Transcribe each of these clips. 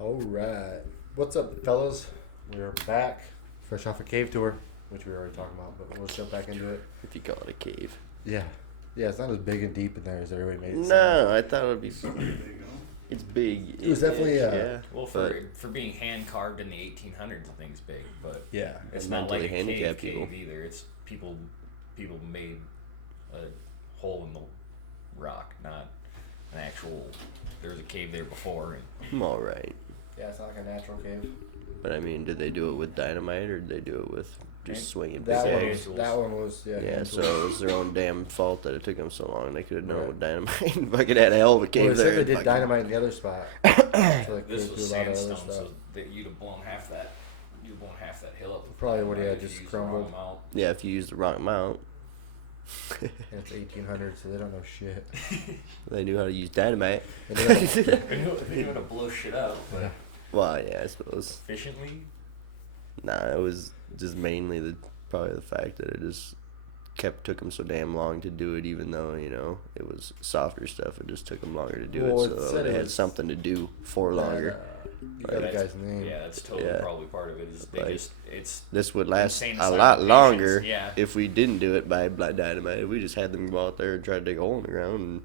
All right. What's up, fellas? We're back, fresh off a cave tour, which we were already talking about, but we'll jump back into it. If you call it a cave. Yeah. Yeah, it's not as big and deep in there as everybody made it sound. No, I thought it would be. It's big. It was definitely, yeah. Well, for being hand carved in the 1800s, I think it's big, but Yeah. it's And not like a mentally handicapped cave people. either. It's people made a hole in the rock, not an actual. There was a cave there before, and I'm all right. Yeah, it's not like a natural cave. But I mean, did they do it with dynamite or did they do it with just swinging big That one, eggs? that one was, yeah. Yeah, hand so tools. it was their own damn fault that it took them so long. They could have done Right. it with dynamite. Fucking had a hell of a cave Well, they there. said they did Fucking- dynamite in the other spot. So like this they was threw a lot of other sandstone, stuff. so that you'd have blown half that. You'd have blown half that hill up. Probably what he had if you just used the wrong crumbled. amount. Yeah, if you use the wrong amount. And it's 1800, so they don't know shit. They knew how to use dynamite. They knew how to- They knew how to blow shit up, but Yeah. Well, yeah, I suppose. efficiently. Nah, it was just mainly probably the fact that it just took them so damn long to do it, even though it was softer stuff. It just took them longer to do Well, it, it so said they it had was- something to do for longer. You got the That's- guy's name. Yeah, that's totally Yeah. probably part of it. Is they Like, it's This would last insane a aside lot from longer patience, yeah. if we didn't do it by dynamite. If we just had them go out there and try to dig a hole in the ground and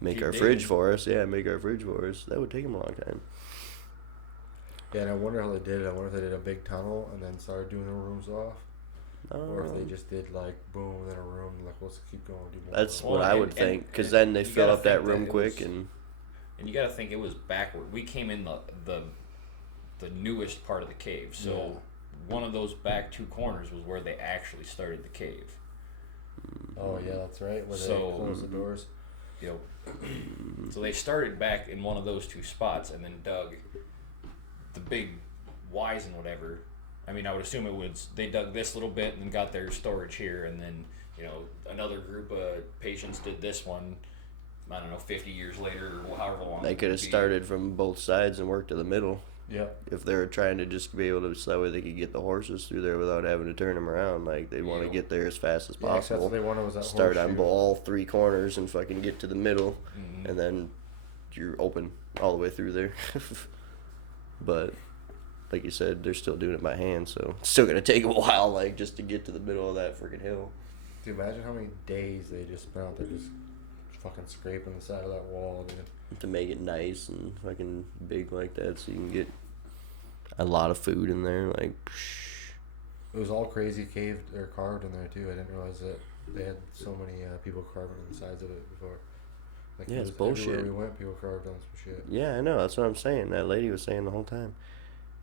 make Keep our fridge digging. for us. Yeah, make our fridge for us. That would take them a long time. Yeah, and I wonder how they did it. I wonder if they did a big tunnel and then started doing the rooms off. Or if they just did like boom, then a room, like let's keep going, do more. That's Well, what I and- would and- think, because and then they you fill gotta up that think that room it quick was- and. And you got to think it was backward. We came in the newest part of the cave, so one of those back two corners was where they actually started the cave. Oh yeah, that's right. Where So- they closed the doors. You know, so they started back in one of those two spots, and then dug the big Y's and whatever. I mean, I would assume it was they dug this little bit and then got their storage here, and then another group of patients did this one. I don't know, 50 years later or however long. They it could would have be. started from both sides and worked to the middle. Yep. If they were trying to just be able to, so that way they could get the horses through there without having to turn them around. Like they want to Yeah. get there as fast as Yeah, 'cause that's possible. what they wanted was that Start on horseshoe. all three corners and fucking get to the middle, Mhm. and then you're open all the way through there. But like you said, they're still doing it by hand, so it's still gonna take a while, like just to get to the middle of that freaking hill. Dude, imagine how many days they just spent out there just fucking scraping the side of that wall, dude. To make it nice and fucking big like that, so you can get a lot of food in there. Like, It was all crazy caved or carved in there too. I didn't realize that they had so many people carving on the sides of it before. Like Yeah, it it's was bullshit. Everywhere we went, people carved on some shit. yeah, I know. That's what I'm saying. That lady was saying the whole time.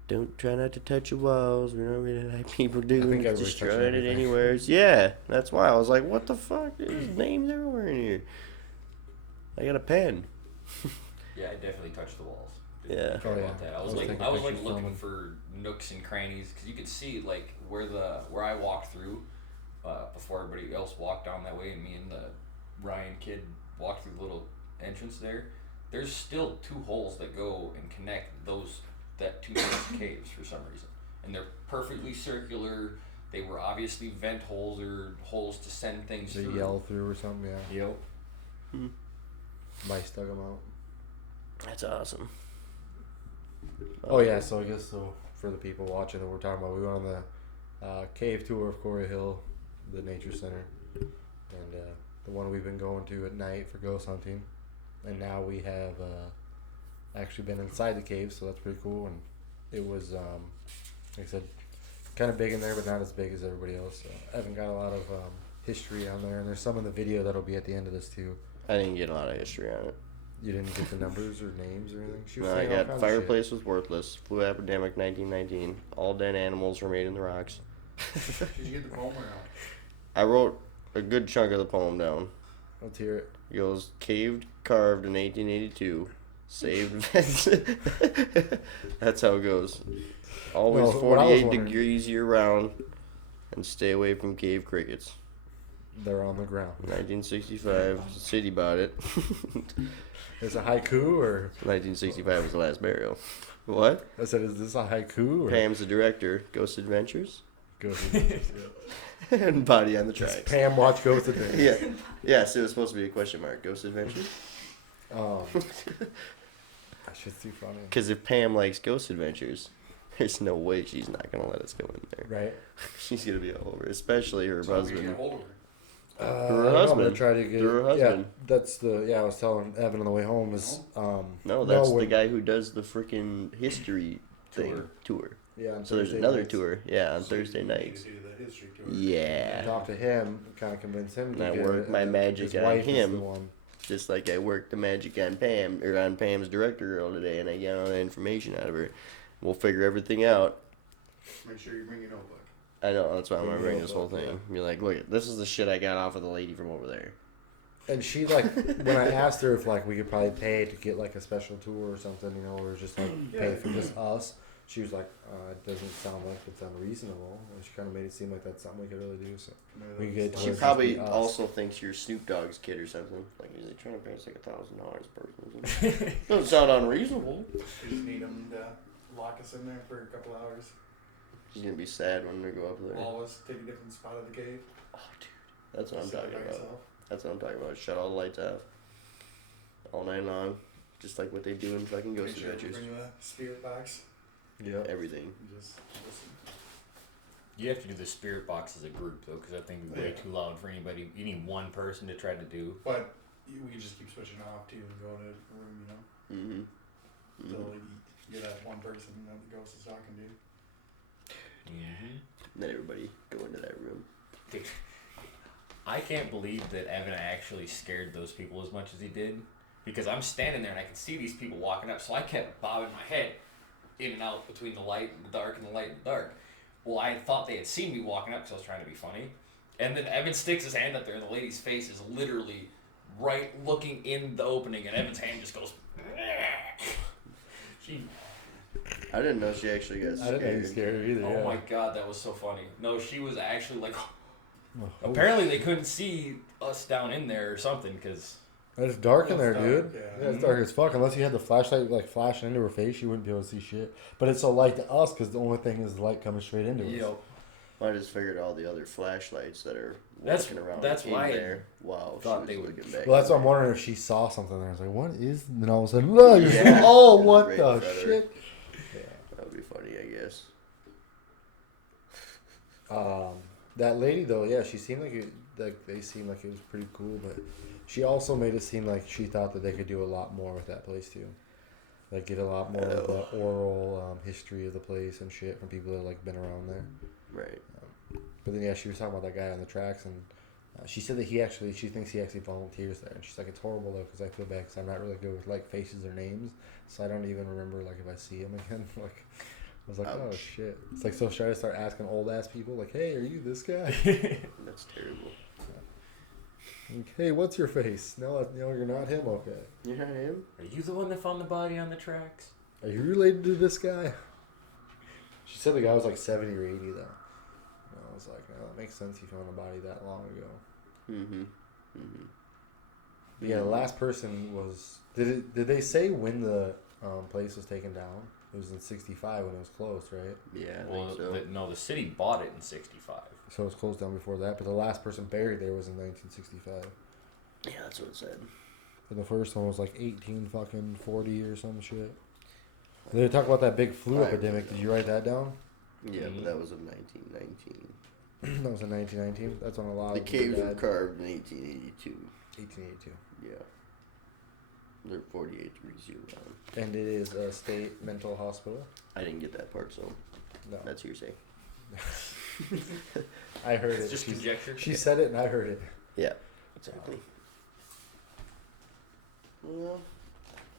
Don't try not to touch your walls. We don't really like people doing think it. everybody's Just touching trying it everything. anywhere. Yeah, that's why I was like, what the fuck? There's names everywhere in here. I got a pen. Yeah, I definitely touched the walls. Yeah. Didn't care Oh, yeah. about that. I I was was like, taking I was like pictures looking filming. for nooks and crannies because you could see like where I walked through before everybody else walked down that way, and me and the Ryan kid walked through the little entrance there. There's still two holes that go and connect that two caves for some reason, and they're perfectly circular. They were obviously vent holes or holes to send things They through. yell through or something, yeah. Yep. Mice dug them out. That's awesome. Oh yeah, so I guess for the people watching that we're talking about, we went on the cave tour of Corey Hill, the nature center, and the one we've been going to at night for ghost hunting, and now we have actually been inside the cave, so that's pretty cool. And it was, like I said, kind of big in there, but not as big as everybody else. So I haven't got a lot of history on there, and there's some in the video that'll be at the end of this too. I didn't get a lot of history on it. You didn't get the numbers or names or anything. She was No, I saying all got kinds of shit. fireplace was worthless. Flu epidemic 1919. All dead animals were made in the rocks. Did you get the poem or not? I wrote a good chunk of the poem down. Let's hear it. It goes, caved, carved in 1882. Saved. That's how it goes. Always No, what I was 48 wondering- degrees year round. And stay away from cave crickets. They're on the ground. 1965, the city bought it. Is it haiku or? 1965 was the last burial. What? I said, is this a haiku or? Pam's the director. Ghost Adventures. Go. And Body on the Does Tracks. Pam watch Ghost Adventures? Yeah. Yeah, so it was supposed to be a question mark. Ghost Adventures? That shit's too funny. Because if Pam likes Ghost Adventures, there's no way she's not going to let us go in there. Right. She's going to be all over, especially her So we can husband. get hold of her. I Her don't know, I'm gonna husband. try to get. Her husband. Yeah, that's the. Yeah, I was telling Evan on the way home is. No, that's the when- guy who does the freaking history thing. Tour. Yeah. On So there's Thursday another nights. tour. Yeah, on So you Thursday need to nights. do the history tour. Yeah. Talk to him, kind of convince him. And I to get work it, my and magic his on wife is him. the one. Just like I worked the magic on Pam, or on Pam's director girl today, and I got all the information out of her. We'll figure everything out. Make sure you bring your notebook. I know, that's why I'm Bring gonna bring your this whole notebook, thing. Be like, look, this is the shit I got off of the lady from over there. And she like when I asked her if like we could probably pay to get like a special tour or something, you know, or just like pay for just us. She was like, it doesn't sound like it's unreasonable. And she kind of made it seem like that's something we could really do. So we could get. She towards probably just be us. also thinks you're Snoop Dogg's kid or something. Like, is he trying to pay us like $1,000 per person? Doesn't sound unreasonable. We just need them to lock us in there for a couple hours. She's gonna be sad when we go up there. All of us take a different spot of the cave. Oh, dude, that's what I'm Sit talking by about. yourself. That's what I'm talking about. Shut all the lights off all night long, just like what they do in fucking Ghost Make sure you Adventures. bring the spirit box. Yeah. Everything. And just listen. You have to do the spirit box as a group though, because I think it's way too loud for anybody. You need one person to try to do. But we can just keep switching off too and go to a room, you know, Mm-hmm. until you get that one person that the ghost is talking to. Then everybody go into that room. Dude, I can't believe that Evan actually scared those people as much as he did, because I'm standing there and I can see these people walking up, so I kept bobbing my head in and out between the light and the dark and the light and the dark. Well, I thought they had seen me walking up because I was trying to be funny, and then Evan sticks his hand up there and the lady's face is literally right looking in the opening, and Evan's hand just goes. She. I didn't know she actually got I scared. didn't think scared her either. Oh yeah. my god, that was so funny. No, she was actually like. Oh, Apparently they couldn't see us down in there or something because. It's dark in Well, there, it's dude. dark, Yeah, yeah. it's dark as fuck. Unless you had the flashlight like flashing into her face, you wouldn't be able to see shit. But it's so light to us because the only thing is the light coming straight into us. I just figured all the other flashlights that are That's- walking around that's in why I there. Wow, she thought was they would- looking back. Well, that's in what I'm there. wondering if she saw something there. I was like, what is? And then all of a sudden, look, Yeah. oh, what Right the in front of her. shit? That would be funny, I guess. That lady though, yeah, she seemed like it. Like they seemed like it was pretty cool, but she also made it seem like she thought that they could do a lot more with that place too. Like get a lot more of the oral history of the place and shit from people that like been around there. Right. But then yeah, she was talking about that guy on the tracks, and she said that she thinks he actually volunteers there, and she's like, it's horrible though because I feel bad because I'm not really good with like faces or names, so I don't even remember like if I see him again. Like I was like, oh Ouch. shit. It's like so should I start asking old ass people like, hey, are you this guy? That's terrible. Like, hey, what's your face? No, you're not him. Okay. You're not him? Are you the one that found the body on the tracks? Are you related to this guy? She said the guy was like 70 or 80 though. And I was like, no, that makes sense. He found a body that long ago. Mm-hmm. Mm-hmm. But yeah, the last person was. Did they say when the place was taken down? It was in '65 when it was closed, right? Yeah, I Well, think so. no, the city bought it in '65. So it was closed down before that. But the last person buried there was in 1965. Yeah, that's what it said. And the first one was like 1840 or some shit. They talk about that big flu I epidemic. Did you write that down? Yeah, Mhm. but that was in 1919. That was in 1919. That's when a lot The of people caves were died. carved in 1882. 1882. Yeah. They're 48 degrees year round. And it is a state mental hospital. I didn't get that part, so No, that's hearsay. I heard It's it. just conjecture. She said it, and I heard it. Yeah, exactly. Well,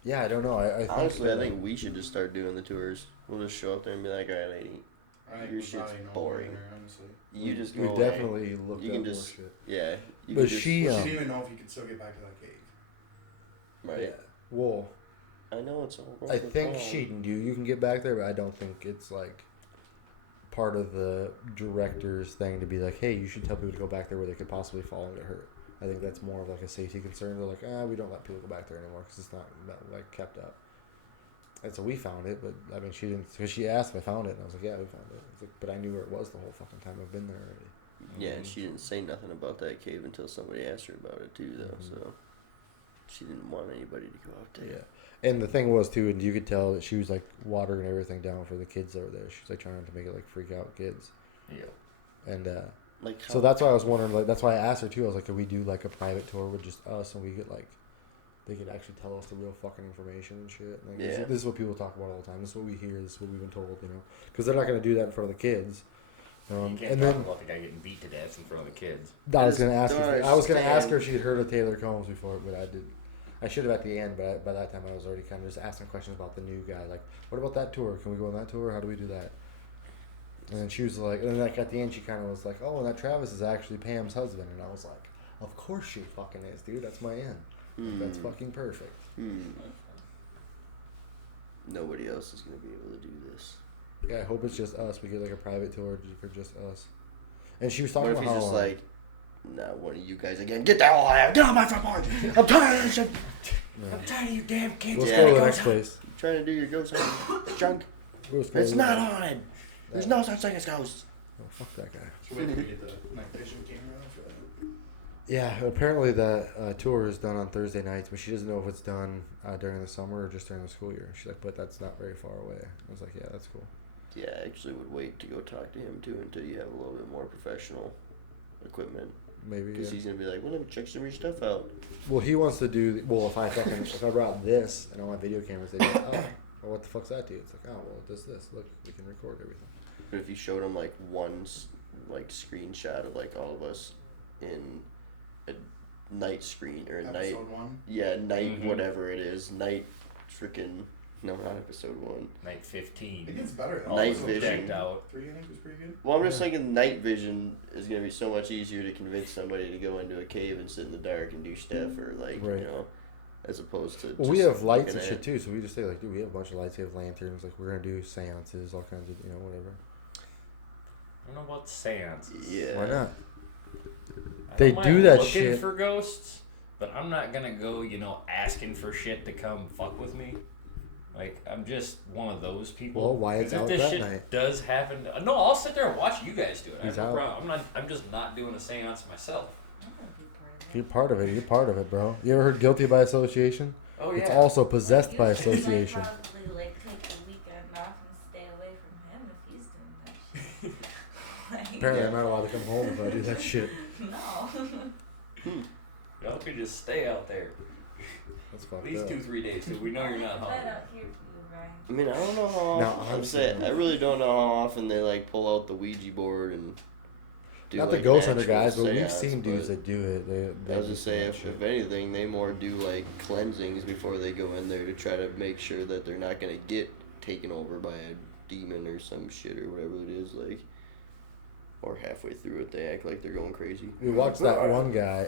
Yeah, I don't know. I think honestly, I think we should just start doing the tours. We'll just show up there and be like, all right, lady, I think Your we shit's probably know boring. more, honestly. you just we go away. definitely looked You up can more just- shit. Yeah. You But can just- she, We Yeah. didn't even know if you could still get back to that cave. Right. Yeah. Well, I know it's all I think she can do. You can get back there, but I don't think it's like part of the director's thing to be like, hey, you should tell people to go back there where they could possibly fall and get hurt. I think that's more of like a safety concern. They're like, we don't let people go back there anymore because it's not like kept up. And so we found it, but I mean, she didn't, because she asked if I found it, and I was like, yeah, we found it. I was like, but I knew where it was the whole fucking time. I've been there already. Yeah, and she didn't say nothing about that cave until somebody asked her about it too, though. Mhm. So she didn't want anybody to go out there. Yeah. And the thing was too, and you could tell that she was like watering everything down for the kids that were there. She was like trying to make it like freak out kids. Yeah. And Like so that's why I was wondering, like that's why I asked her too. I was like, could we do like a private tour with just us, and we could like, they could actually tell us the real fucking information and shit. Like, Yeah. this is what people talk about all the time. This is what we hear. This is what we've been told, you know, because they're not going to do that in front of the kids. You can't And talk then about the guy getting beat to death in front of the kids. I was going to ask. don't I was going to ask her if understand. she'd heard of Taylor Combs before, but I didn't. I should have at the end, but by that time I was already kind of just asking questions about the new guy. Like, what about that tour? Can we go on that tour? How do we do that? And then she was like, and then like at the end she kind of was like, oh, and that Travis is actually Pam's husband. And I was like, of course she fucking is, dude. That's my end. Like, that's fucking perfect. Nobody else is gonna be able to do this. Yeah, I hope it's just us. We get like a private tour for just us. And she was talking What if about he's how just like, nah, one of you guys again, get the hell out of here, get on my front porch. I'm tired of this shit. yeah. I'm tired of you damn kids. Let's Yeah, go to go the next down. place. You trying to do your ghost hunting junk? Let's go It's to not the- haunted. There's no such thing as ghosts. Oh, fuck that guy. So wait till we get the night vision camera for that. Yeah, apparently the tour is done on Thursday nights, but she doesn't know if it's done during the summer or just during the school year. She's like, but that's not very far away. I was like, yeah, that's cool. Yeah, I actually would wait to go talk to him too until you have a little bit more professional equipment. Maybe. Because Yeah. he's gonna be like, well, let me check some of your stuff out. Well, he wants to do. Well, if I brought this and all my video cameras, they'd be like, oh, well, what the fuck's that do? It's like, oh, well, it does this. Look, we can record everything. But if you showed him like one like screenshot of like all of us in a night screen or a night, Episode 1. yeah, night Mhm. whatever it is, night freaking no, not episode 1. Night 15. It gets better. Night Episode vision. Checked out. 3 I think was pretty good. Well, I'm just thinking night vision is gonna be so much easier to convince somebody to go into a cave and sit in the dark and do stuff, or like Right. you know, as opposed to. Well, we just have lights and looking shit at- too, so we just say like, dude, we have a bunch of lights, we have lanterns, like we're gonna do seances, all kinds of, whatever. I don't know about seances. Yeah. Why not? I They don't do mind that looking shit. for ghosts, but I'm not gonna go, asking for shit to come fuck with me. Like, I'm just one of those people. Well, why 'Cause it's if out this that shit night? does happen, no, I'll sit there and watch you guys do it. I He's have no out. problem. I'm just not doing a seance myself. I'm gonna be part of it. You're part of it. You're part of it, bro. You ever heard guilty by association? Oh It's yeah. also possessed by You should, association. Like, probably take the weekend off and stay away from him if he's doing that shit. Like, Apparently, I'm not allowed to come home if I do that shit. no. Y'all could just stay out there That's at fucked least up. 2-3 days till we know you're not I'll home. put out here for you, Ryan. I mean, I don't know how No, often. I'm honestly, saying, I really don't know how often they like pull out the Ouija board and do Not like the ghost an hunter actual guys, but we've seance, seen dudes but that do it. They I was do just saying, that if shit. anything, they more do like cleansings before they go in there to try to make sure that they're not gonna get taken over by a demon or some shit or whatever it is, like. Or halfway through it, they act like they're going crazy. We watched that one guy.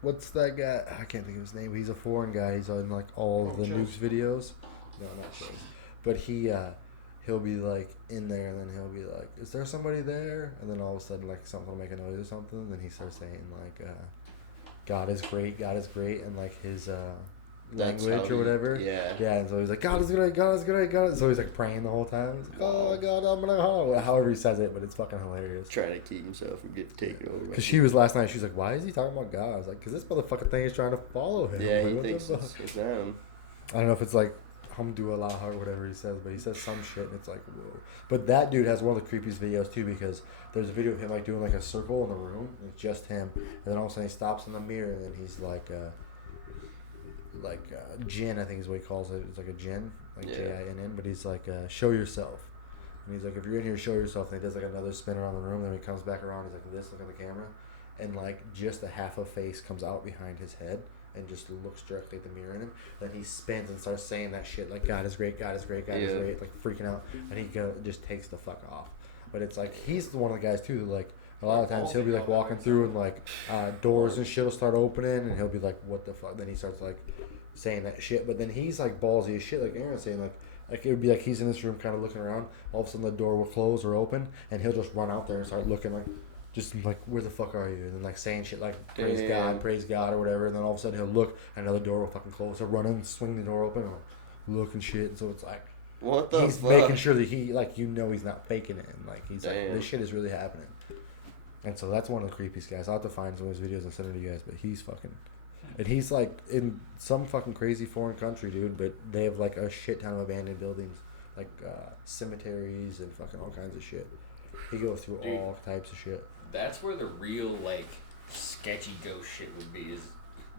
What's that guy? I can't think of his name. He's a foreign guy. He's on like all of the Chills. nukes videos. No, not Chills. But he'll be like in there, and then he'll be like, "Is there somebody there?" And then all of a sudden, like something will make a noise or something. And then he starts saying like, "God is great, God is great," and like his That's language how or whatever. Yeah. Yeah, and so he's like, God is great, God is great, God is... So he's like praying the whole time. He's like, oh my God, I'm gonna... Oh. However he says it, but it's fucking hilarious. Trying to keep himself from getting taken over. by Because she was last night, she was like, why is he talking about God? I was like, because this motherfucking thing is trying to follow him. Yeah, Like, he what the thinks fuck? it's them. I don't know if it's like Hamdulillah or whatever he says, but he says some shit and it's like, whoa. But that dude has one of the creepiest videos too, because there's a video of him like doing like a circle in the room, and it's just him, and then all of a sudden he stops in the mirror, and then he's like Jinn, I think is what he calls it. It's like a Jinn, like Yeah. Jinn, but he's like, show yourself. And he's like, if you're in here, show yourself. And he does like another spin around the room, then he comes back around, he's like this, look at the camera, and like just a half a face comes out behind his head and just looks directly at the mirror in him. Then he spins and starts saying that shit like, God is great, God is great, God is Yeah. great, like freaking out, and he just takes the fuck off. But it's like he's one of the guys too that like a lot of times he'll be like walking through and like doors and shit will start opening and he'll be like, what the fuck? Then he starts like saying that shit. But then he's like ballsy as shit, like Aaron's saying, like it would be like he's in this room kind of looking around. All of a sudden the door will close or open, and he'll just run out there and start looking like, just like, where the fuck are you? And then like saying shit like praise God or whatever. And then all of a sudden he'll look, and another door will fucking close. He'll run in, swing the door open, and look and shit. And so it's like, What the he's fuck? making sure that he, like, he's not faking it, and like he's like, this shit is really happening. And so that's one of the creepiest guys. I'll have to find some of his videos and send them to you guys. But he's fucking, and he's like in some fucking crazy foreign country, dude. But they have like a shit ton of abandoned buildings, like cemeteries and fucking all kinds of shit. He goes through all types of shit. That's where the real like sketchy ghost shit would be. Is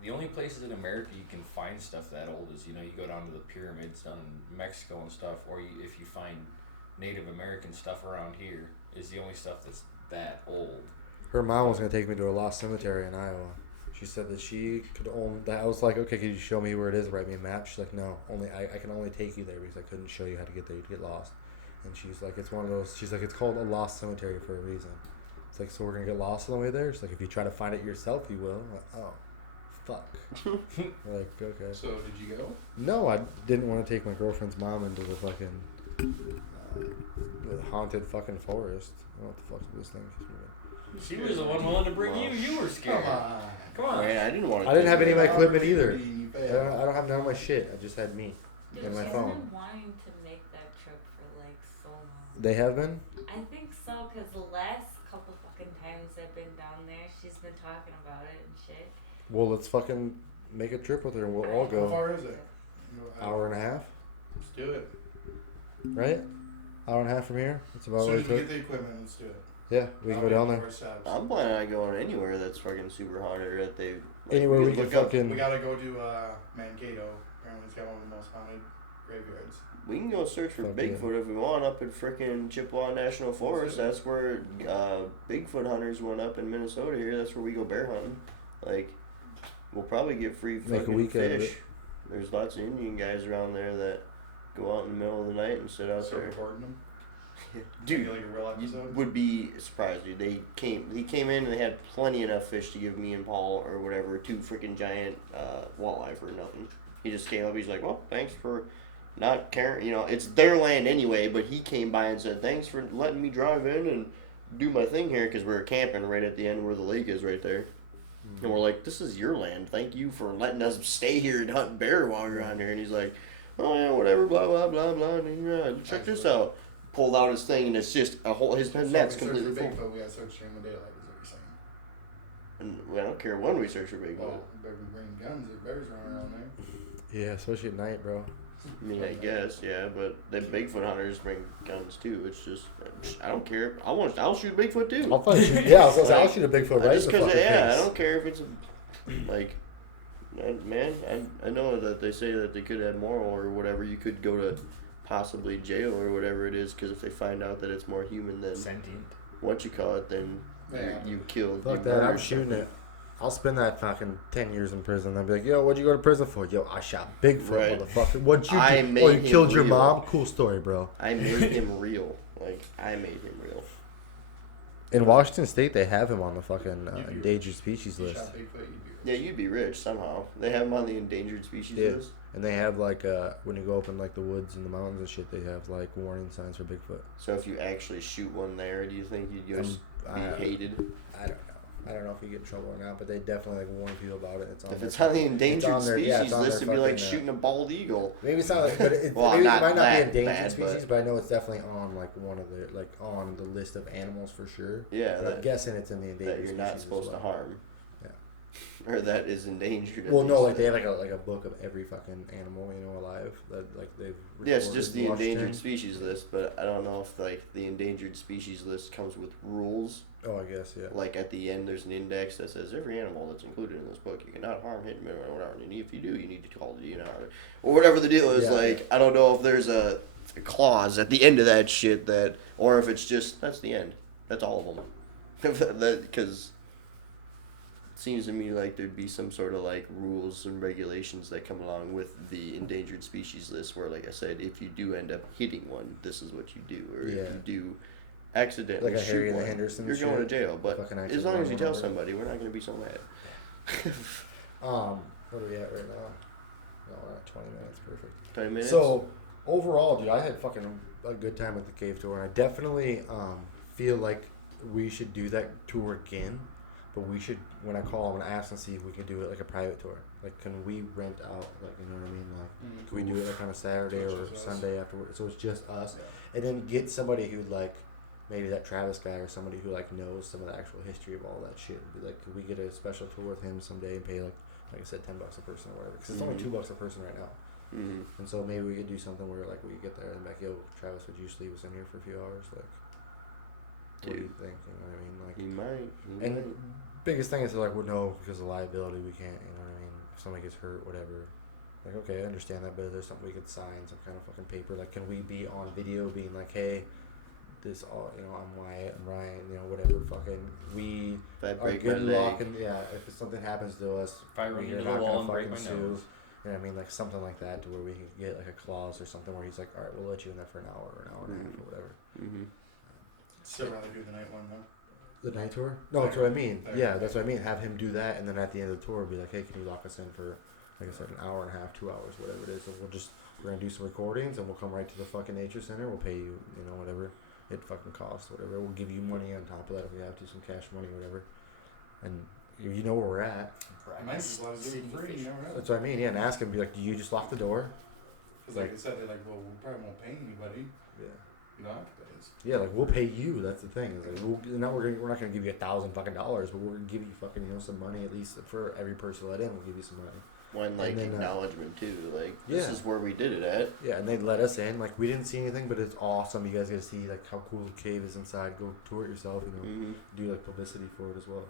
the only places in America you can find stuff that old is, you know, you go down to the pyramids down in Mexico and stuff, or if you find Native American stuff around here, is the only stuff that's that old. Her mom was gonna take me to a lost cemetery in Iowa. She said that she could only. I was like, okay, could you show me where it is? Write me a map. She's like, no, only I can only take you there because I couldn't show you how to get there. You'd get lost. And she's like, it's one of those. She's like, it's called a lost cemetery for a reason. It's like, so we're gonna get lost on the way there. She's like, if you try to find it yourself, you will. I'm like, oh, fuck. We're like, okay. So did you go? No, I didn't want to take my girlfriend's mom into the fucking the haunted fucking forest. I don't know what the fuck this thing is. She was the one willing to bring you. You were scared. Come on. Man, I didn't want to. I didn't have any of my equipment Pretty either. fair. I don't have none of my shit. I just had me Dude, and my she's phone. been wanting to make that trip for like so long. They have been? I think so, because the last couple fucking times I've been down there, she's been talking about it and shit. Well, let's fucking make a trip with her and we'll all How go. far is it? Hour and a half, Let's do it. right? Hour and a half from here. That's about As soon what as it we took. get the equipment, let's do it. Yeah, we can go down there. I'm planning on going anywhere that's fucking super haunted or that they. Anywhere we can look up. fucking. We gotta go to Mankato. Apparently, it's got one of the most haunted graveyards. We can go search for Fuck yeah. Bigfoot if we want up in frickin' Chippewa National Forest. That's where Bigfoot hunters went up in Minnesota here. That's where we go bear hunting. Like, we'll probably get free Make a fucking week out of fish. it. There's lots of Indian guys around there that go out in the middle of the night and sit out Start there. recording them. Dude, Maybe like a real episode. would be surprised, dude. He came in and they had plenty enough fish to give me and Paul or whatever 2 freaking giant walleye for nothing. He just came up. He's like, well, thanks for not caring. You know, it's their land anyway. But he came by and said, thanks for letting me drive in and do my thing here because we were camping right at the end where the lake is right there. And we're like, this is your land. Thank you for letting us stay here and hunt bear while we're on here. And he's like, oh yeah, whatever, blah blah blah blah. And check this out. Pulled out his thing and it's just a whole his So net's we search completely for full. Bigfoot, we gotta search during the daylight, is what you're saying. And I don't care when we search for Bigfoot. Well, better bring guns if bears running around there. Yeah, especially at night, bro. I mean, I guess, yeah, but the Bigfoot hunters bring guns too. It's just, I don't care. I'll shoot Bigfoot too. I'll fucking shoot. Yeah, I'll shoot a Bigfoot right in Just the because, fucking yeah, I face. don't care if it's like, man, I know that they say that they could have moral or whatever. You could go to possibly jail or whatever it is because if they find out that it's more human than Sentient. what you call it, then Yeah. you killed. Fuck you that. I'm murdered shooting something. it. I'll spend that fucking 10 years in prison. I'll be like, yo, what'd you go to prison for? Yo, I shot Bigfoot, Right. motherfucker. What'd you do? I Oh, made you him killed your real. mom? Cool story, bro. I made him real. Like, I made him real. In Washington State, they have him on the fucking You'd be- endangered species You list. shot Bigfoot, you'd be rich. Yeah, you'd be rich somehow. They have him on the endangered species Yeah. list. And they have, like, when you go up in, like, the woods and the mountains and shit, they have, like, warning signs for Bigfoot. So if you actually shoot one there, do you think you'd just be I hated? don't know. I don't know if you get in trouble or not, but they definitely, like, warn people about it. It's on If their- it's on the it's endangered on their- yeah, species it's on list, their it'd be like fucking, shooting a bald eagle. Maybe it's not like, but it, Well, maybe not it might not that be endangered bad, species, but I know it's definitely on like one of the on the list of animals for sure. Yeah, But I'm guessing it's in the endangered that you're species not as supposed well. to harm. Yeah. Or that is endangered. at Well, no, least. like they have like a book of every fucking animal alive that like they've. Yeah, it's recorded just in the Washington. endangered species list, but I don't know if like the endangered species list comes with rules. Oh, I guess yeah. Like at the end, there's an index that says every animal that's included in this book you cannot harm, hit, or whatever. And if you do, you need to call the DNR or whatever the deal is. Yeah. Like I don't know if there's a clause at the end of that shit that, or if it's just that's the end. That's all of them. Because it seems to me like there'd be some sort of like rules and regulations that come along with the endangered species list, where like I said, if you do end up hitting one, this is what you do, or Yeah. if you do accidentally Like a Harry shoot and the one, Hendersons you're going to shit. jail. But Fucking as accident long as you tell number. somebody, we're not going to be so mad. What are we at right now? No, we're at 20 minutes. Perfect. 20 minutes. So overall, dude, I had fucking a good time at the cave tour, and I definitely feel like we should do that tour again. But we should, when I call, I'm gonna ask and see if we can do it like a private tour. Like, can we rent out? Like, you know what I mean? Like, can we do it like on a Saturday or Just us. Sunday afterwards? So it's just us, Yeah. and then get somebody who'd like. Maybe that Travis guy or somebody who like knows some of the actual history of all that shit. And be like, could we get a special tour with him someday and pay like I said, $10 a person or whatever? Because it's only $2 a person right now. Mm-hmm. And so maybe we could do something where like we get there and be like, yo, Travis, would you just leave us in here for a few hours? Like, what do you think? You know what I mean? Like, He might. and the biggest thing is like, well, no, because of liability, we can't. You know what I mean? If somebody gets hurt, whatever. Like, okay, I understand that, but if there's something we could sign, some kind of fucking paper. Like, can we be on video being like, hey, this all, you know, I'm Wyatt, I'm Ryan, you know, whatever, fucking, we If I are break my good leg, luck, and yeah, if something happens to us, If I run we're into not the wall gonna and break my fucking nose. You know what I mean? Like something like that to where we can get like a clause or something where he's like, all right, we'll let you in there for an hour or an hour and a half or whatever. mm-hmm. Still rather do the night one, huh? The night tour? No, that's what I mean. There. Yeah, that's what I mean. Have him do that, and then at the end of the tour, be like, hey, can you lock us in for, like I said, an hour and a half, 2 hours, whatever it is, and we're gonna do some recordings, and we'll come right to the fucking nature center. We'll pay you, you know, whatever it fucking costs, whatever. We'll give you money on top of that if we have to, some cash money, whatever. And you know where we're at. I might just let us do it for free. You never know. That's what I mean. Yeah, and ask him, be like, do you just lock the door? Because like I said, they're like, well, we probably won't pay anybody. Yeah. You don't have to pay us. Yeah, like we'll pay you. That's the thing. Is like we're not gonna give you $1,000 fucking dollars, but we're gonna give you fucking some money at least for every person let in. We'll give you some money. One like And then, acknowledgement too. Like this yeah. is where we did it at. Yeah, and they let us in. Like we didn't see anything, but it's awesome. You guys get to see like how cool the cave is inside. Go tour it yourself. You know, Mm-hmm. do like publicity for it as well.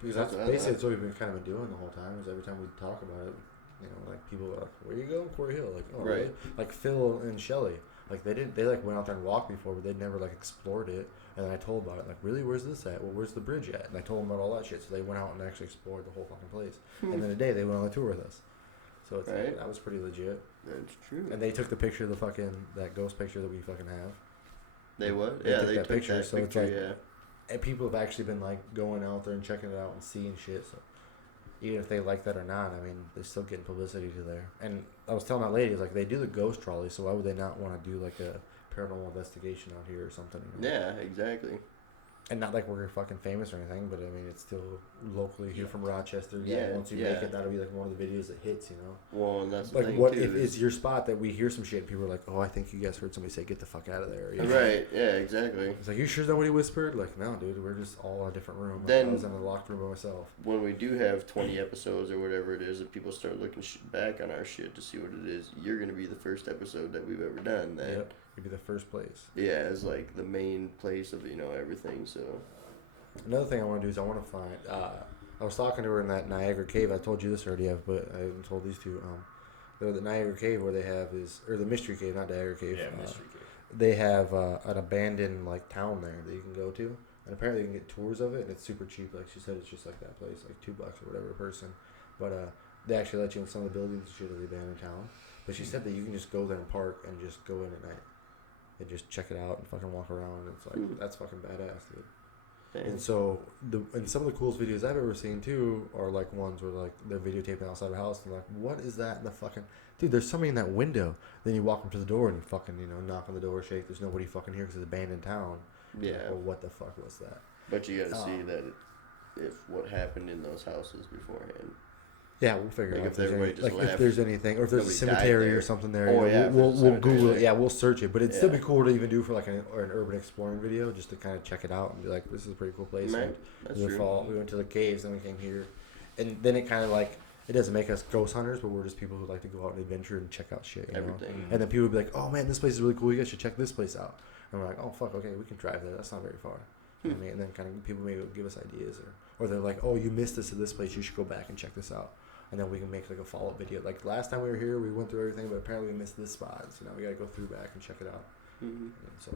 Because That's that's what I basically thought. what we've been kind of been doing the whole time. Is every time we talk about it, you know, like people are like, "Where you going, Quarry Hill?" Like, oh, Right. really? Like Phil and Shelly, like they didn't. They like went out there and walked before, but they'd never like explored it. And then I told about it. Like, really, where's this at? Well, where's the bridge at? And I told them about all that shit. So they went out and actually explored the whole fucking place. And then today they went on the tour with us. So it's Right. that was pretty legit. That's true. And they took the picture of the fucking that ghost picture that we fucking have. They what? They Yeah, took they that took picture, that so it's picture. like- Yeah. And people have actually been like going out there and checking it out and seeing shit. So even if they like that or not, I mean, they're still getting publicity to there. And I was telling that lady, like they do the ghost trolley, so why would they not want to do like a paranormal investigation out here or something? You know? Yeah, exactly. And not like we're fucking famous or anything, but I mean, it's still locally here from Rochester. Yeah, Once you yeah. make it, that'll be like one of the videos that hits, you know. Well, and that's the Like, thing what too. if it's your spot that we hear some shit and people are like, oh, I think you guys heard somebody say, get the fuck out of there. You know? Right. Yeah. Exactly. It's like, you sure nobody whispered? Like, no, dude, we're just all in a different room. Like, Then- I was in a locked room by myself. When we do have 20 episodes or whatever it is, and people start looking back on our shit to see what it is, you're gonna be the first episode that we've ever done. That Yep, you'd be the first place. yeah, is like the main place of everything. So Another thing I want to do is I want to find. I was talking to her in that Niagara Cave. I told you this already, but I haven't told these two. The Niagara Cave where they have or the Mystery Cave, not Niagara Cave. Yeah, mystery cave. They have an abandoned like town there that you can go to, and apparently you can get tours of it, and it's super cheap. Like she said, it's just like that place, like $2 or whatever a person. But they actually let you in some of the buildings and shit of the abandoned town. But she said that you can just go there and park and just go in at night and just check it out and fucking walk around. It's like that's fucking badass, dude. And so some of the coolest videos I've ever seen too are like ones where like they're videotaping outside the house and like, what is that in the fucking dude? There's somebody in that window. Then you walk up to the door and you fucking knock on the door, shake. There's nobody fucking here because it's abandoned town. yeah, Well, what the fuck was that? but you gotta see Oh. that if what happened in those houses beforehand. Yeah, we'll figure Like out if if there's everybody any, just like if left, there's anything, or if there's a nobody died cemetery there. or something there. Oh, you know, yeah, if we'll there's a we'll Google cemetery it. there. Yeah, we'll search it. But it'd still be Yeah. cool to even do for like an urban exploring video, just to kind of check it out and be like, this is a pretty cool place. Right, And that's we true. We went to the caves, then we came here, and then it kind of like it doesn't make us ghost hunters, but we're just people who like to go out and adventure and check out shit. You know? Everything. And then people would be like, oh man, this place is really cool. You guys should check this place out. And we're like, oh fuck, okay, we can drive there. That's not very far. You know what I mean? And then kind of people maybe give us ideas, or they're like, oh, you missed this at this place. You should go back and check this out. And then we can make like a follow up video. Like last time we were here, we went through everything, but apparently we missed this spot. So now we gotta go through back and check it out. Mhm. And so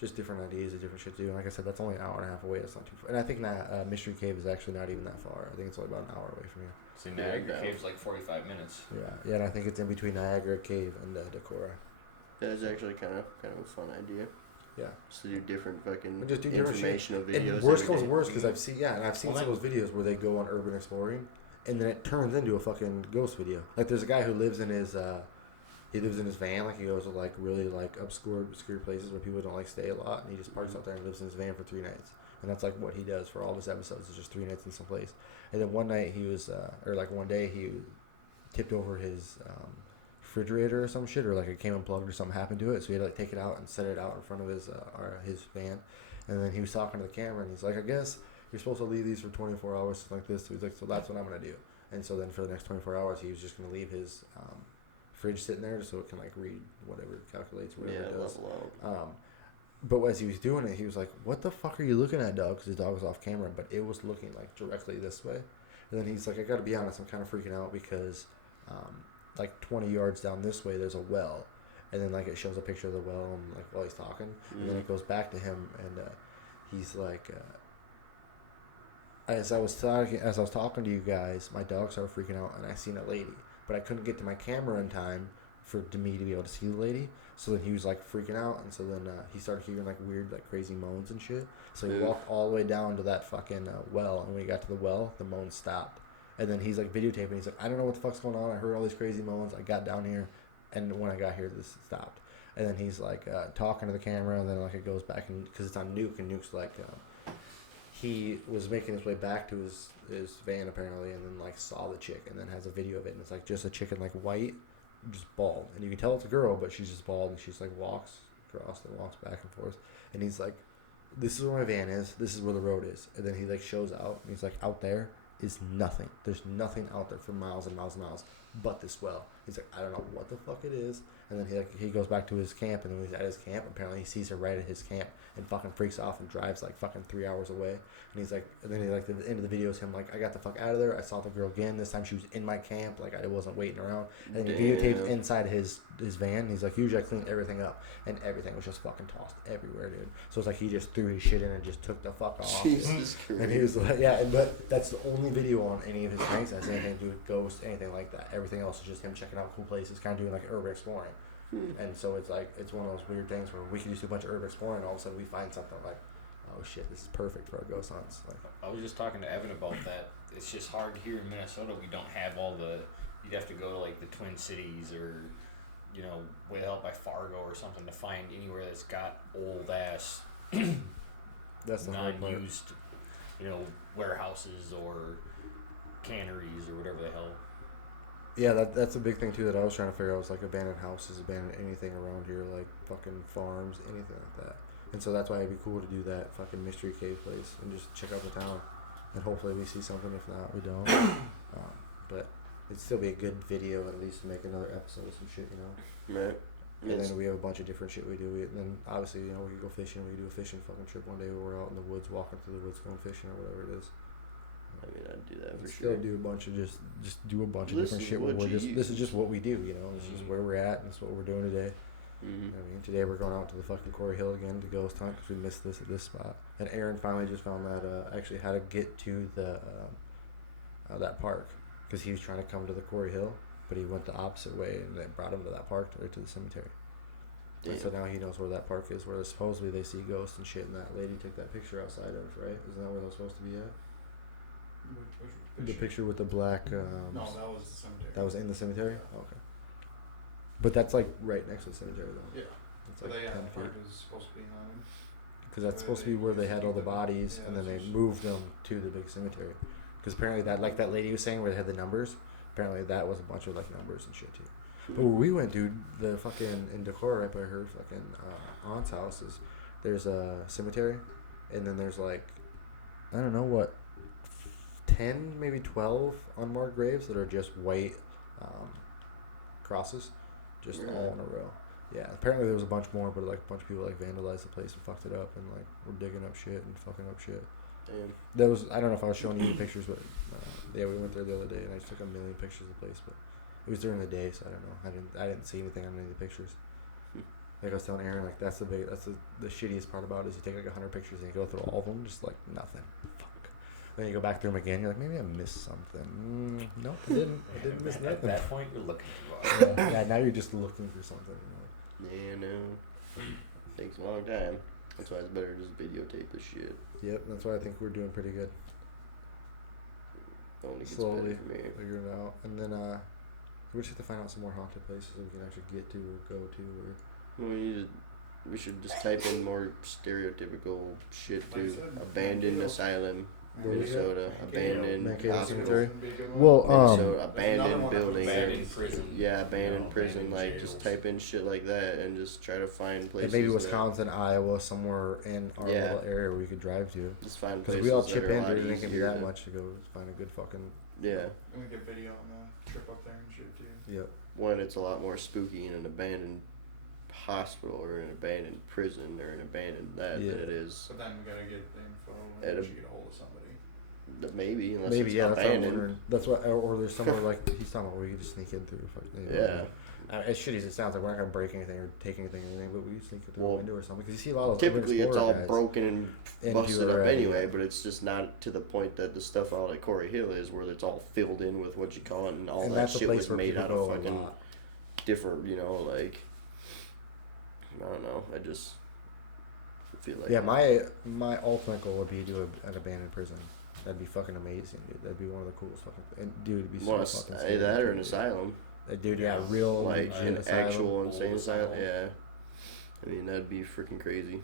just different ideas and different shit to do. And like I said, that's only an hour and a half away. That's not too far. And I think that Mystery Cave is actually not even that far. I think it's only about an hour away from here. See, Yeah, Niagara no. Cave's like 45 minutes. Yeah, and I think it's in between Niagara Cave and Decorah. That's actually kind of a fun idea. Yeah. Just to do different fucking And just do different shit. informational videos. And worst every comes day. to worst, because I've seen, and I've seen Well, some of those videos where they go on urban exploring, and then it turns into a fucking ghost video. Like there's a guy who lives in his van. Like he goes to like really like obscure places where people don't like stay a lot, and he just parks out there and lives in his van for 3 nights. And that's like what he does for all of his episodes. Is just 3 nights in some place. And then one night he was, or like one day he tipped over his refrigerator or some shit, or like it came unplugged or something happened to it. So he had to like take it out and set it out in front of his van. And then he was talking to the camera, and he's like, I guess you're supposed to leave these for 24 hours, something like this. So he's like, so that's what I'm gonna do. And so then for the next 24 hours, he was just gonna leave his fridge sitting there so it can like read whatever it calculates, whatever it does. Level out. But as he was doing it, he was like, what the fuck are you looking at, dog? Because his dog was off camera, but it was looking like directly this way. And then he's like, I gotta be honest, I'm kind of freaking out because like 20 yards down this way, there's a well. And then like it shows a picture of the well and like while he's talking. And then it goes back to him, and he's like, as I was talking to you guys, my dog started freaking out, and I seen a lady, but I couldn't get to my camera in time for me to be able to see the lady. So then he was like freaking out, and so then he started hearing like weird, like crazy moans and shit. So he walked all the way down to that fucking well, and when he got to the well, the moans stopped. And then he's like videotaping. He's like, I don't know what the fuck's going on. I heard all these crazy moans. I got down here, and when I got here, this stopped. And then he's like talking to the camera, and then like it goes back, and because it's on Nuke, and Nuke's like he was making his way back to his van apparently, and then like saw the chick, and then has a video of it, and it's like just a chick in like white, just bald, and you can tell it's a girl, but she's just bald, and she's like walks across and walks back and forth, and he's like, this is where my van is, this is where the road is, and then he like shows out, and he's like, out there is nothing, there's nothing out there for miles and miles and miles but this well. He's like, I don't know what the fuck it is. And then he goes back to his camp, and when he's at his camp, apparently he sees her right at his camp and fucking freaks off and drives like fucking 3 hours away. And he's like, and then he like the end of the video is him like, I got the fuck out of there. I saw the girl again. This time she was in my camp, like I wasn't waiting around. And then he videotapes inside his van. He's like, usually I clean everything up, and everything was just fucking tossed everywhere, dude. So it's like he just threw his shit in and just took the fuck off. Jesus Christ. And he was like, yeah, but that's the only video on any of his pranks that has anything to do with ghosts, anything like that. Everything else is just him checking out cool places, kind of doing like urban exploring. And so it's like, it's one of those weird things where we can just do a bunch of urban exploring, and all of a sudden we find something like, oh shit, this is perfect for our ghost hunts. Like, I was just talking to Evan about that. It's just hard here in Minnesota. We don't have all the. You'd have to go to like the Twin Cities or, you know, way out by Fargo or something to find anywhere that's got old ass, that's the hard part. non-used, you know, warehouses or canneries or whatever the hell. Yeah, that's a big thing too that I was trying to figure out. Was like abandoned houses, abandoned anything around here, like fucking farms, anything like that. And so that's why it'd be cool to do that fucking mystery cave place and just check out the town. And hopefully we see something. If not, we don't. But it'd still be a good video at least to make another episode of some shit, you know. Right. And then we have a bunch of different shit we do. And then obviously, you know, we could go fishing. We could do a fishing fucking trip one day where we're out in the woods, walking through the woods, going fishing or whatever it is. I mean, I'd do that for Still sure. do a bunch of just do a bunch of This different is shit. Where what we're you this is just what we do, you know. This is where we're at, and this is what we're doing today. Mm-hmm. I mean, today we're going out to the fucking Quarry Hill again to ghost hunt because we missed this at this spot. And Aaron finally just found that actually how to get to the that park because he was trying to come to the Quarry Hill, but he went the opposite way, and it brought him to that park right to the cemetery. And so now he knows where that park is, where supposedly they see ghosts and shit, and that lady took that picture outside of, right? Isn't that where they're supposed to be at? Which The picture with the black. No, that was the cemetery. That was in the cemetery. Oh, okay. But that's like right next to the cemetery, though. Yeah. It's So like the 10 park feet. is supposed to be on. Because that's supposed to be where they had all the bodies, and then they moved them to the big cemetery. Because apparently that, like that lady was saying, where they had the numbers. Apparently that was a bunch of like numbers and shit too. But where we went, dude, the fucking in Decorah, right by her fucking aunt's house, is there's a cemetery, and then there's like, I don't know what, 10 maybe 12 unmarked graves that are just white crosses, just all in a row. Yeah, apparently there was a bunch more, but like a bunch of people like vandalized the place and fucked it up, and like were digging up shit and fucking up shit. Damn. That was, I don't know if I was showing you the pictures, but yeah, we went there the other day and I took a million pictures of the place, but it was during the day, so I don't know. I didn't see anything on any of the pictures. Like I was telling Aaron, like that's the shittiest part about it is you take like 100 pictures and you go through all of them, just like nothing. Fuck. Then you go back through them again, you're like, maybe I missed something. Nope, I didn't. I didn't miss At nothing. that point, you're looking too hard. Yeah, now you're just looking for something. You know? Yeah, no. Takes a long time. That's why it's better to just videotape the shit. Yep, that's why I think we're doing pretty good. only gets slowly better from here. figure it out. And then we just have to find out some more haunted places that we can actually get to or go to. Or We should just type in more stereotypical shit Like I too. said, Abandoned Mankato. asylum, Where was Minnesota. Abandoned Mankato hospital. Cemetery? Well, Well, So There's another abandoned one. building. Abandoned prison. Yeah, abandoned You know, prison. abandoned Like jails. just type in shit like that and just try to find and places. maybe that- Wisconsin, Iowa, somewhere in our Yeah. little area we could drive to. Just find Because places we all that chip are a in, lot dude, and it can be easier that to- much to go find a good fucking. Yeah. I'm gonna get video on the trip up there and shit too. Yep. One, it's a lot more spooky in an abandoned hospital or an abandoned prison or an abandoned that Yeah. than it is. But then we gotta get the info At and a- we should get a hold of somebody. Maybe, unless Maybe it's yeah. That's what I'm abandoned. wondering. That's what, or there's somewhere like he's talking about where you could just sneak in through. Yeah. As shitty as it sounds, like we're not gonna break anything or take anything or anything, but we can sneak it through Well, a window or something. Because you see a lot of Typically, it's all guys broken and into busted a up area. anyway, but it's just not to the point that the stuff out at Corey Hill is, where it's all filled in with what you call it, and all And that that's a shit place was where made people out go of a fucking lot. different, like, I don't know. I just feel like Yeah, my ultimate goal would be to do an abandoned prison. That'd be fucking amazing, dude. That'd be one of the coolest fucking. And dude, it'd be so want fucking. to scary, that or an dude. asylum, Dude, yeah, real like legit an asylum. actual insane Old asylum. asylum. Yeah, I mean that'd be freaking crazy.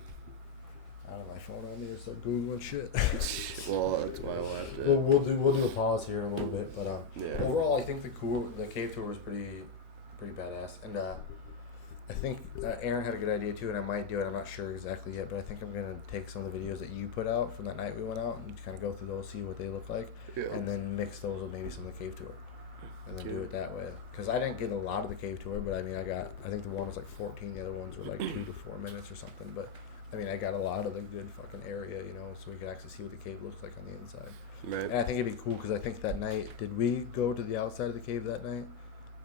I don't have my phone on me or start googling shit. Well, that's why we'll have to. we'll do a pause here in a little bit, but Yeah. overall, I think the cave tour was pretty badass, and I think Aaron had a good idea too, and I might do it. I'm not sure exactly yet, but I think I'm gonna take some of the videos that you put out from that night we went out and kind of go through those, see what they look like, Yeah. and then mix those with maybe some of the cave tour, and then do Cool. it that way. Because I didn't get a lot of the cave tour, but I mean, I think the one was like 14, the other ones were like 2 to 4 minutes or something. But I mean, I got a lot of the good fucking area, so we could actually see what the cave looks like on the inside. Right. And I think it'd be cool because I think that night, did we go to the outside of the cave that night,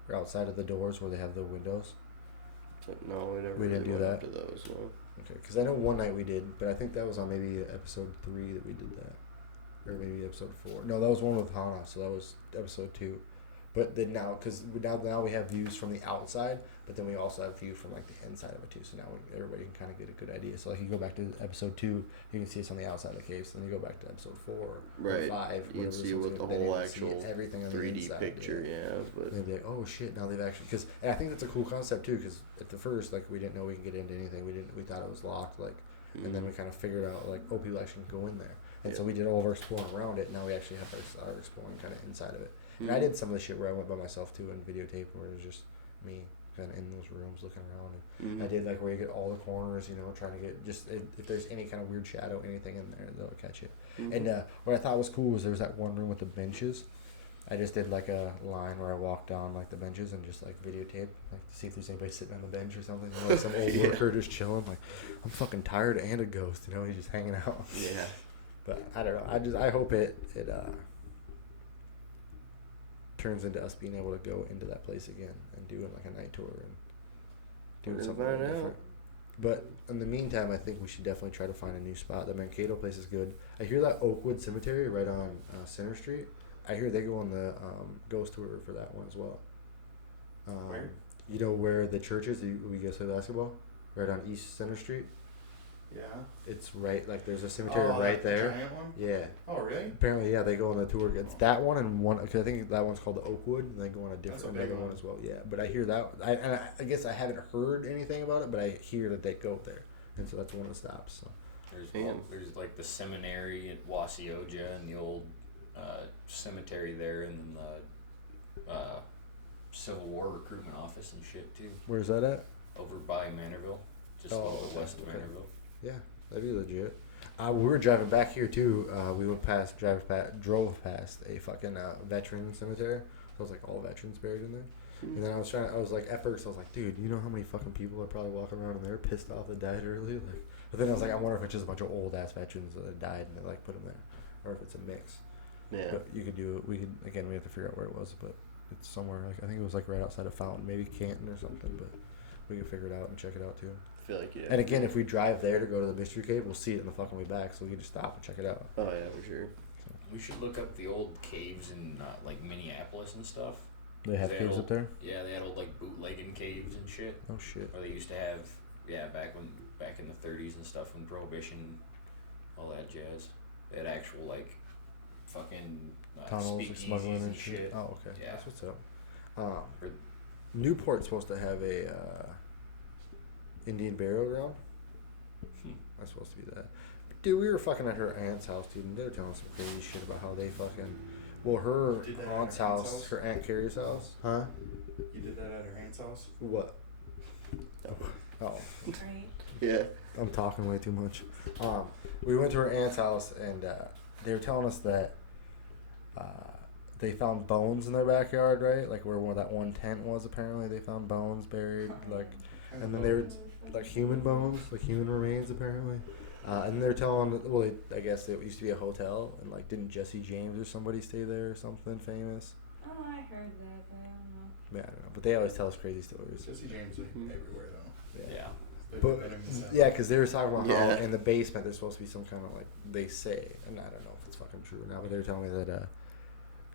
or outside of the doors where they have the windows? So, no, we never We didn't really do went that? up to those. No. Okay, because I know one night we did, but I think that was on maybe episode 3 that we did that, or maybe episode 4. No, that was one with Hana, so that was episode 2. But then now, because now we have views from the outside, but then we also have view from like the inside of it too. So now everybody can kind of get a good idea. So like you go back to episode 2, you can see us on the outside of the cave. So then you go back to episode 4 or Right. 5. You can whatever see this one's what the gonna be, then whole you can see actual everything on the 3D inside, picture. Yeah, but And they'd be like, oh shit! Now they've actually and I think that's a cool concept too. Because at the first, like we didn't know we could get into anything. We thought it was locked. And then we kind of figured out like, oh, people actually can go in there. And so Yeah. we did all of our exploring around it. Now we actually have our exploring kind of inside of it. And Mm-hmm. I did some of the shit where I went by myself too and videotape where it was just me kind of in those rooms looking around. And I did like where you get all the corners, trying to get just if there's any kind of weird shadow, anything in there, they'll catch it. And what I thought was cool was there was that one room with the benches. I just did like a line where I walked down like the benches and just like videotape, like to see if there's anybody sitting on the bench or something. Like some old Yeah. worker just chilling. Like I'm fucking tired and a ghost, he's just hanging out. Yeah. But I don't know. I hope it turns into us being able to go into that place again and doing like a night tour and doing We're something gonna find different. But in the meantime, I think we should definitely try to find a new spot. The Mankato place is good. I hear that Oakwood Cemetery right on Center Street. I hear they go on the ghost tour for that one as well. Where? You know where the church is? We go play basketball? Right on East Center Street. Yeah. It's right, like there's a cemetery Oh, right that there. giant one? Yeah. Oh, really? Apparently, yeah, they go on the tour. It's that one and one. Cause I think that one's called the Oakwood, and they go on a That's a different big another one one. as well. Yeah, but I hear that. I guess I haven't heard anything about it, but I hear that they go there, and so that's one of the stops. So Damn. There's like the seminary at Wasioja and the old cemetery there, and then the Civil War recruitment office and shit too, where's that at? over by Manorville, just Oh, a little okay, west of okay. Manorville. Yeah, that'd be legit. We were driving back here too. We drove past a fucking veteran cemetery. So it was like all veterans buried in there. And then I was like, at first I was like, dude, you know how many fucking people are probably walking around in there pissed off that died early? Like, but then I was like, I wonder if it's just a bunch of old ass veterans that died and they like put them there, or if it's a mix. Yeah. But you could do it. We have to figure out where it was, but it's somewhere like I think it was like right outside of Fountain, maybe Canton or something. But we can figure it out and check it out too. I feel like yeah. And again, if we drive there to go to the mystery cave, we'll see it in the fucking way back, so we can just stop and check it out. Oh yeah, for sure. We should look up the old caves in like Minneapolis and stuff. They have They caves all- up there. Yeah, they had old like bootlegging caves and shit. Oh shit. Or they used to have, back in the 30s and stuff when Prohibition, all that jazz. They had actual like fucking Tunnels or speakeasies smuggling and shit. shit. Oh, okay. Yeah. That's what's up. Or- Newport's supposed to have a Indian burial ground. That's supposed to be that. Dude, we were fucking at her aunt's house, dude, and they were telling us some crazy shit about how they fucking. Well, her Did that at aunt's her aunt's house, house? her Aunt Carrie's house. Huh? You did that at her aunt's house? What? Oh, Right. Yeah. I'm talking way too much. We went to her aunt's house, and they were telling us that they found bones in their backyard, right? Like where that one tent was. Apparently, they found bones buried, like, and then they were like human bones, like human remains, apparently. And then they're telling, well, I guess it used to be a hotel, and like, didn't Jesse James or somebody stay there or something famous? Oh, I heard that, but I don't know. Yeah, I don't know, but they always tell us crazy stories. Jesse James like everywhere though. Yeah. They've But been in the South. yeah, because they were talking about Yeah. how in the basement there's supposed to be some kind of like, they say, and I don't know if it's fucking true or not, but they were telling me that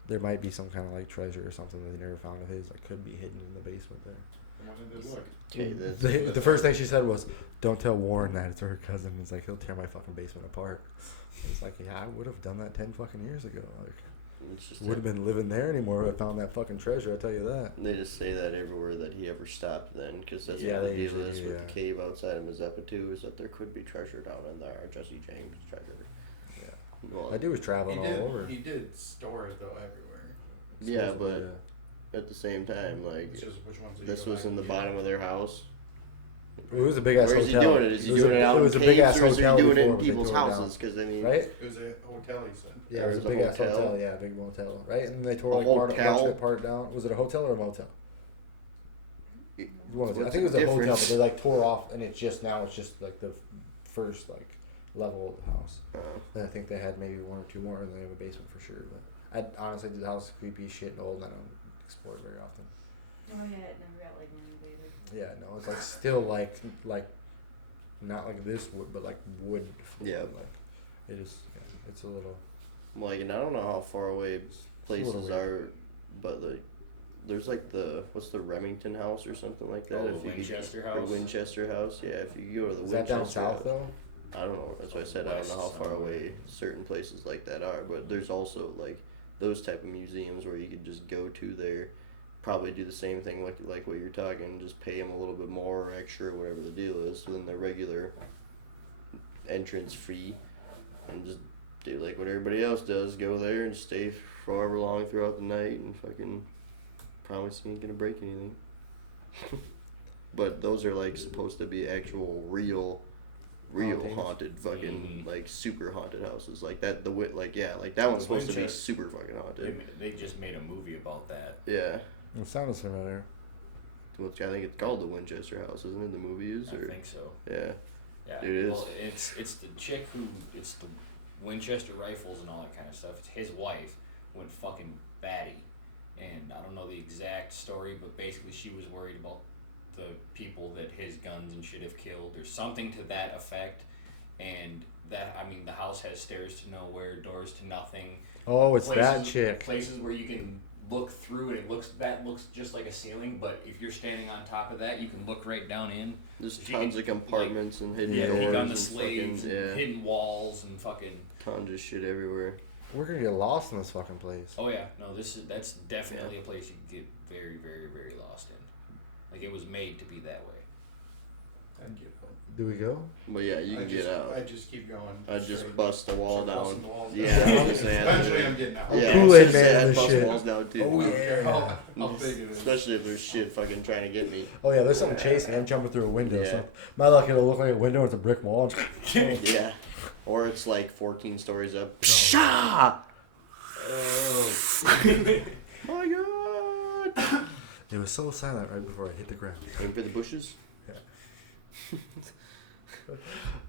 there might be some kind of like treasure or something that they never found of his that could be hidden in the basement there. I wanted to look. Okay, that's The first thing she said was, "Don't tell Warren that it's her cousin." It's like he'll tear my fucking basement apart. It's like, yeah, I would have done that 10 fucking years ago. Like, it's just would have been living there anymore if I found that fucking treasure. I tell you that. They just say that everywhere that he ever stopped then, because that's Yeah, what the they deal usually is do, with yeah. the cave outside of Mazeppa too, is that there could be treasure down in there, Jesse James treasure. Yeah, Well, that dude was traveling all over. He did store it though everywhere. yeah, Supposedly, but at the same time, like, It's just which ones. this was in the bottom of their house. It was a big ass Where is hotel. he doing it? Is he was doing it out It was in a big caves, ass or is he hotel doing it before, in but they people's tore it down. houses? Because I mean, Right? It was a hotel, he said. Yeah, There it was a was a big ass hotel. hotel. Yeah, big motel. Right, and they tore A like part, a bunch hotel? of it part down. Was it a hotel or a motel? One of the two. I What's think it was the a hotel, but difference? they like tore off, and it's just now it's just like the first like level of the house. And I think they had maybe one or two more, and they have a basement for sure. But I honestly, the house is creepy as shit and old, and I don't explore it very often. Oh yeah, it never got like renovated. Yeah, no, it's like still like not like this wood, but like wood. Yeah. Like it is. Yeah, it's a little. like, and I don't know how far away It's a little places weird. are, but like, there's like what's the Remington House or something like that? Oh, if you Winchester could, or House? Winchester House, yeah. If you go to the Is that Winchester down south House, though? I don't know. That's why I said I don't know how West far somewhere. away certain places like that are, but there's also like those type of museums where you could just go to there, probably do the same thing like what you're talking, just pay them a little bit more or extra or whatever the deal is than the regular entrance fee, and just do like what everybody else does, go there and stay for however long throughout the night and fucking promise you ain't gonna break anything. But those are like supposed to be actual real Hauntings. haunted fucking Mhm. like super haunted houses like that like that one's The supposed to be Winchester- super fucking haunted. They just made a movie about that. Yeah. It sounds familiar. I think it's called the Winchester House, isn't it? The movie is, I or think so. yeah. Yeah. It is. Well, it's the chick who it's the Winchester rifles and all that kind of stuff. It's his wife went fucking batty, and I don't know the exact story, but basically she was worried about the people that his guns and shit have killed, or something to that effect. And that, I mean, the house has stairs to nowhere, doors to nothing. Oh, it's that Places- chick. Places where you can look through it. Looks just like a ceiling, but if you're standing on top of that, you can look right down in. There's So you tons can, of compartments and hidden Yeah, doors peek on the and slaves, fucking, and yeah, hidden walls, and fucking. tons of shit everywhere. We're gonna get lost in this fucking place. Oh yeah, no, that's definitely a place you can get very, very, very lost in. Like it was made to be that way. I'd get out. Do we go? But yeah, you can get out. I just keep going. I'd just straight. bust the wall Start busting down. the walls Yeah, down. I was just saying. Eventually, I'm getting out. Oh, Yeah, Kool-Aid I was just Man saying, and I'd bust shit. walls down too. Oh, I don't care yeah. how big it is. Especially if there's shit fucking trying to get me. Oh yeah, there's something chasing me. I'm jumping through a window. Yeah. So my luck, it'll look like a window. It's a brick wall. Yeah. Or it's like 14 stories up. Pshaw! Oh my god! It was so silent right before I hit the ground. Aim for the bushes. I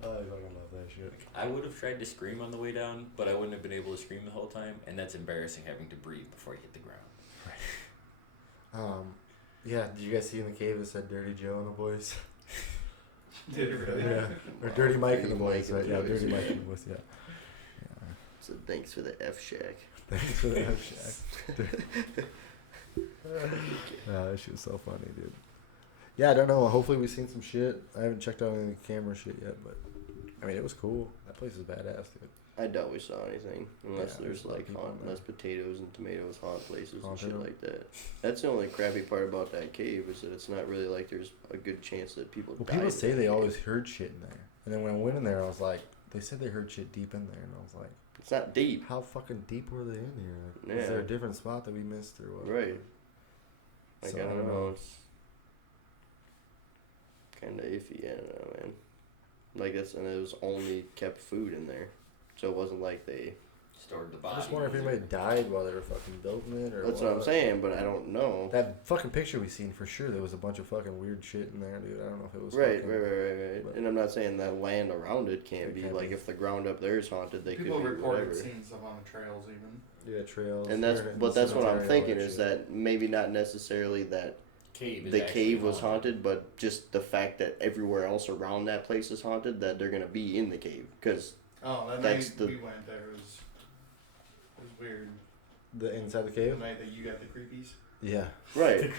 fucking love that shit. I would have tried to scream on the way down, but I wouldn't have been able to scream the whole time, and that's embarrassing having to breathe before you hit the ground. Yeah. Did you guys see in the cave it said Dirty Joe and the boys? Did it really? Yeah. Or Dirty Mike and the Dirty boys. Mike Right? and Yeah, the boys. Dirty Mike and the boys. Yeah. So thanks for the F Shack. Thanks for that shit. That shit was so funny, dude. Yeah, I don't know. Hopefully we've seen some shit. I haven't checked out any camera shit yet, but I mean it was cool. That place is badass, dude. I doubt we saw anything unless Yeah, there's there's a lot of like people in there. unless potatoes and tomatoes haunt places and Haunted shit them. like that. That's the only crappy part about that cave is that it's not really like there's a good chance that people. Well, died people in say that they cave. always heard shit in there, and then when I went in there, I was like, they said they heard shit deep in there, and I was like, It's not deep, how fucking deep were they in here? Like, is there a Yeah. different spot that we missed or what? right? Like So, I don't know. It's kind of iffy. I don't know, man. Like that's and it was only kept food in there, so it wasn't like they. Stored the I body. just wonder if anybody died while they were fucking building it, or That's what I'm what. saying, but I don't know. That fucking picture we seen for sure, there was a bunch of fucking weird shit in there, dude. I don't know if it was Right, fucking, right. but- And I'm not saying that land around it can't It be. can't Like be. if the ground up there is haunted, they People could be reported whatever. seeing stuff on the trails even. Yeah, trails. And that's internet, but that's what I'm cemetery, all thinking that is shit. that maybe not necessarily that Cave is the actually cave was haunted, but just the fact that everywhere else around that place is haunted, that they're gonna be in the cave. Because Oh, that That's night the- we went there was weird. The inside the The cave. night that you got the creepies. Yeah, right,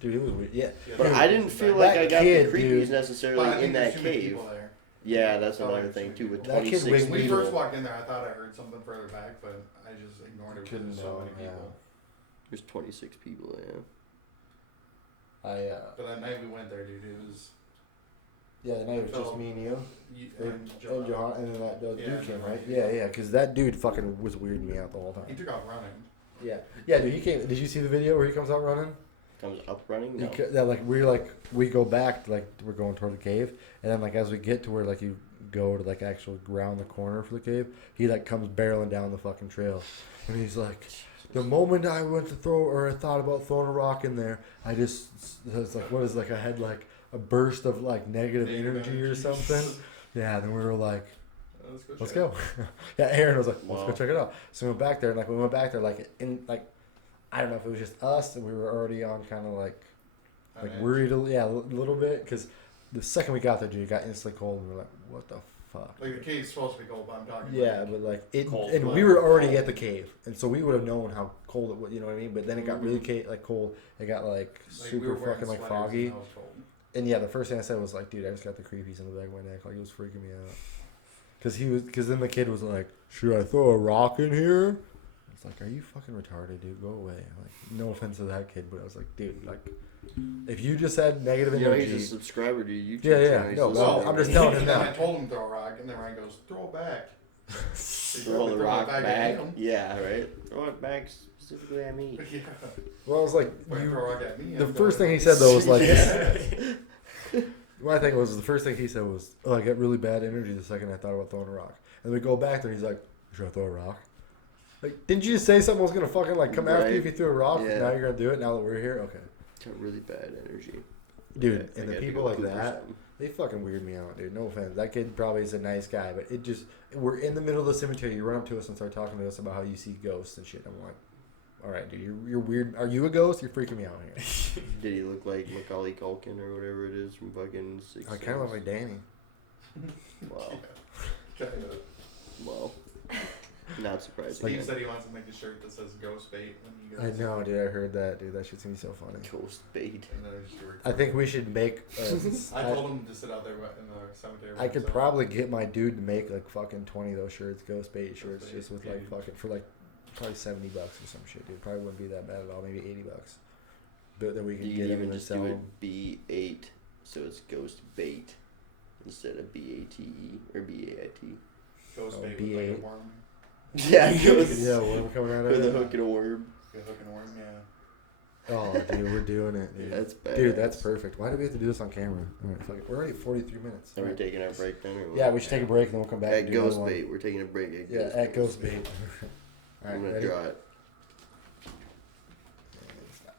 dude, it was weird. Yeah, Yeah, but there I was didn't some feel back- like That I got kid, the creepies dude. But I necessarily think in there's that too many cave. people there. Yeah, that's Oh, another there's thing too too. many With people. That kid 26 wigged When we people. first walked in there, I thought I heard something further back, but I just ignored it because Couldn't there's so know, many yeah. people. There's 26 people. Yeah. But that night we went there, dude, it was yeah, the night it was just Phil. me and you. you, And and John, and then that Yeah, dude came, John. right? Yeah, because that dude fucking was weirding me out the whole He time. took off running. Yeah, dude, he came. Did you see the video where he comes out running? Comes up running. He No. Yeah, we go back, like we're going toward the cave, and then like as we get to where like you go to like actually round the corner for the cave, he like comes barreling down the fucking trail, and he's like, the moment I went to throw or I thought about throwing a rock in there, I just it's like what is like I had like a burst of like negative energy or something. Yeah, then we were like, let's go. Yeah, Aaron was like, let's go Wow. check it out. So we went back there, and like we went back there, like in like I don't know if it was just us and we were already on kind of like worried, a little bit, because the second we got there, dude, it got instantly cold, and we were like, what the fuck? Like the cave's supposed to be cold, but I'm talking. Yeah, like, but like it, Cold, and like, we were already cold. at the cave, and so we would have known how cold it was. You know what I mean? But then it got really like cold. It got like we super were wearing fucking like sweaters and foggy. I was cold. And yeah, the first thing I said was like, dude, I just got the creepies in the back of my neck. Like, it was freaking me out. Because then the kid was like, should I throw a rock in here? It's like, are you fucking retarded, dude? Go away. Like, no offense to that kid, but I was like, dude, like, if you just had negative You know, energy. he's a subscriber to your YouTube Yeah, yeah. channel. He's No, listening well, to I'm it. just telling him And then I that. told him to throw a rock, and then Ryan goes, throw it back. So Throw the rock it back. at him. Yeah, right. Throw it back specifically at me. Yeah. Well, I was like, When you throw a rock at me, the I'm first throwing thing it he at said though was like, Yeah. my thing was the first thing he said was, oh, I got really bad energy the second I thought about throwing a rock. And we go back there, and he's like, should I throw a rock? Like, didn't you just say someone was gonna fucking like come after you if you threw a rock? Yeah. Now you're gonna do it. Now that we're here, okay, Got really bad energy. dude. I And the gotta people go like poop or that, something. they fucking weird me out, dude. No offense, that kid probably is a nice guy, but it just we're in the middle of the cemetery. You run up to us and start talking to us about how you see ghosts and shit. I'm like, all right, dude, you're weird. Are you a ghost? You're freaking me out here. Did he look like Macaulay Culkin or whatever it is from fucking Six I kind of look like Danny. Wow. Kind of. Wow. Not surprising. Steve said he wants to make a shirt that says ghost bait when you I guys. know, dude. I heard that, dude. That shit's gonna be so funny. Ghost bait. And then it's your- I think we should make. I told him to sit out there in the cemetery. I could so- probably get my dude to make like fucking 20 of those shirts, ghost bait shirts, bait, just with yeah. like fucking for like probably $70 or some shit, dude. Probably wouldn't be that bad at all. Maybe $80. But then we could You get can them even and just sell do them. it B8, so it's ghost bait instead of BATE or BAIT. Ghost Oh, bait with like B8. a worm. Yeah, ghost Yeah, worm coming out of with a it. hook and a worm. A hook and a worm, yeah. Oh, dude, we're doing it, dude. That's bad. Dude, that's perfect. Why do we have to do this on camera? All right, fuck it. We're already at 43 minutes. Are we taking our break then? Or what? Yeah, we should take a break and then we'll come back. At and do another ghost one. bait, we're taking a break. At Yeah, at ghost bait. All I'm right, gonna ready? draw it. And stop.